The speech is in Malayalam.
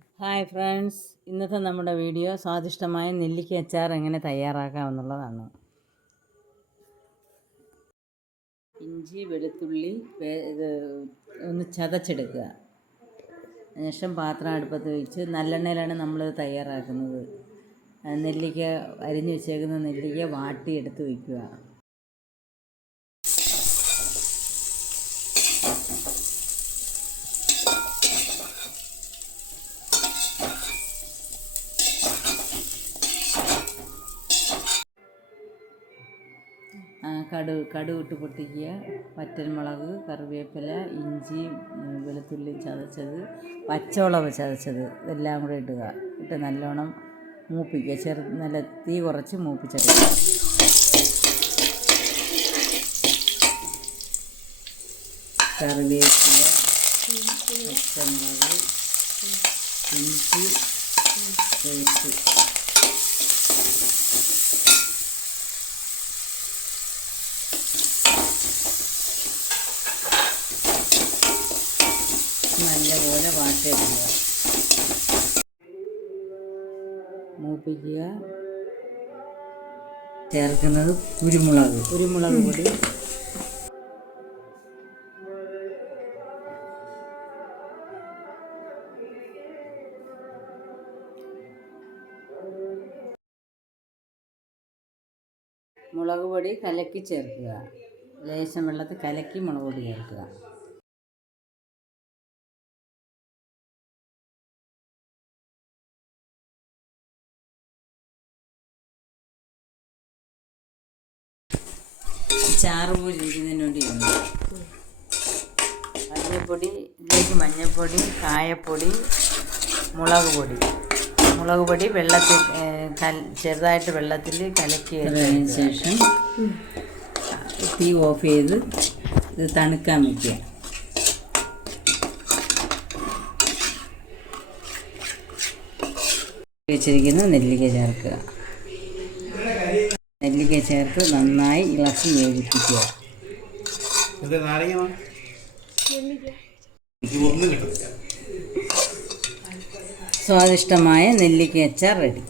ഹായ് ഫ്രണ്ട്സ്, ഇന്നത്തെ നമ്മുടെ വീഡിയോ സ്വാദിഷ്ടമായ നെല്ലിക്ക അച്ചാർ എങ്ങനെ തയ്യാറാക്കാമെന്നുള്ളതാണ്. ഇഞ്ചി വെളുത്തുള്ളി ഇത് ഒന്ന് ചതച്ചെടുക്കുക. അതിനുശേഷം പാത്രം അടുപ്പത്ത് വെച്ച് നല്ലെണ്ണയിലാണ് നമ്മളിത് തയ്യാറാക്കുന്നത്. നെല്ലിക്ക അരിഞ്ഞു വെച്ചേക്കുന്ന നെല്ലിക്ക വാട്ടിയെടുത്ത് വയ്ക്കുക. കടുക് ഇട്ട് പൊട്ടിക്കുക. വറ്റൽമുളക്, കറിവേപ്പില, ഇഞ്ചി, വെളുത്തുള്ളി ചതച്ചത്, പച്ചമുളക് ചതച്ചത് ഇതെല്ലാം കൂടെ ഇട്ട് നല്ലോണം മൂപ്പിക്കുക. നല്ല തീ കുറച്ച് മൂപ്പിച്ചെടുക്കുക. കറിവേപ്പില, പച്ചമുളക്, ഇഞ്ചി പേസ്റ്റ്, നല്ലപോലെ വാട്ടിയെടുക്കുക. മൂപ്പിക്കുക. ചേർക്കുന്നത് കുരുമുളക് പൊടി, മുളക് പൊടി കലക്കി ചേർക്കുക. ലേശം വെള്ളത്തിൽ കലക്കി മുളക് പൊടി ചേർക്കുക. ചാറ് പോലെ ഇരിക്കുന്നതിന് വേണ്ടിയാണ്. ഇതിലേക്ക് മഞ്ഞൾപ്പൊടി, കായപ്പൊടി, മുളക് പൊടി വെള്ളത്തിൽ ചെറുതായിട്ട് വെള്ളത്തിൽ കലക്കി വെച്ചതിന് ശേഷം തീ ഓഫ് ചെയ്ത് ഇത് തണുക്കാൻ വയ്ക്കുക. വെച്ചിരിക്കുന്ന നെല്ലിക്ക ചേർക്കുക. നെല്ലിക്ക ചേർത്ത് നന്നായി ഇളക്കി യോജിപ്പിക്കുക. സ്വാദിഷ്ടമായ നെല്ലിക്ക അച്ചാർ റെഡി.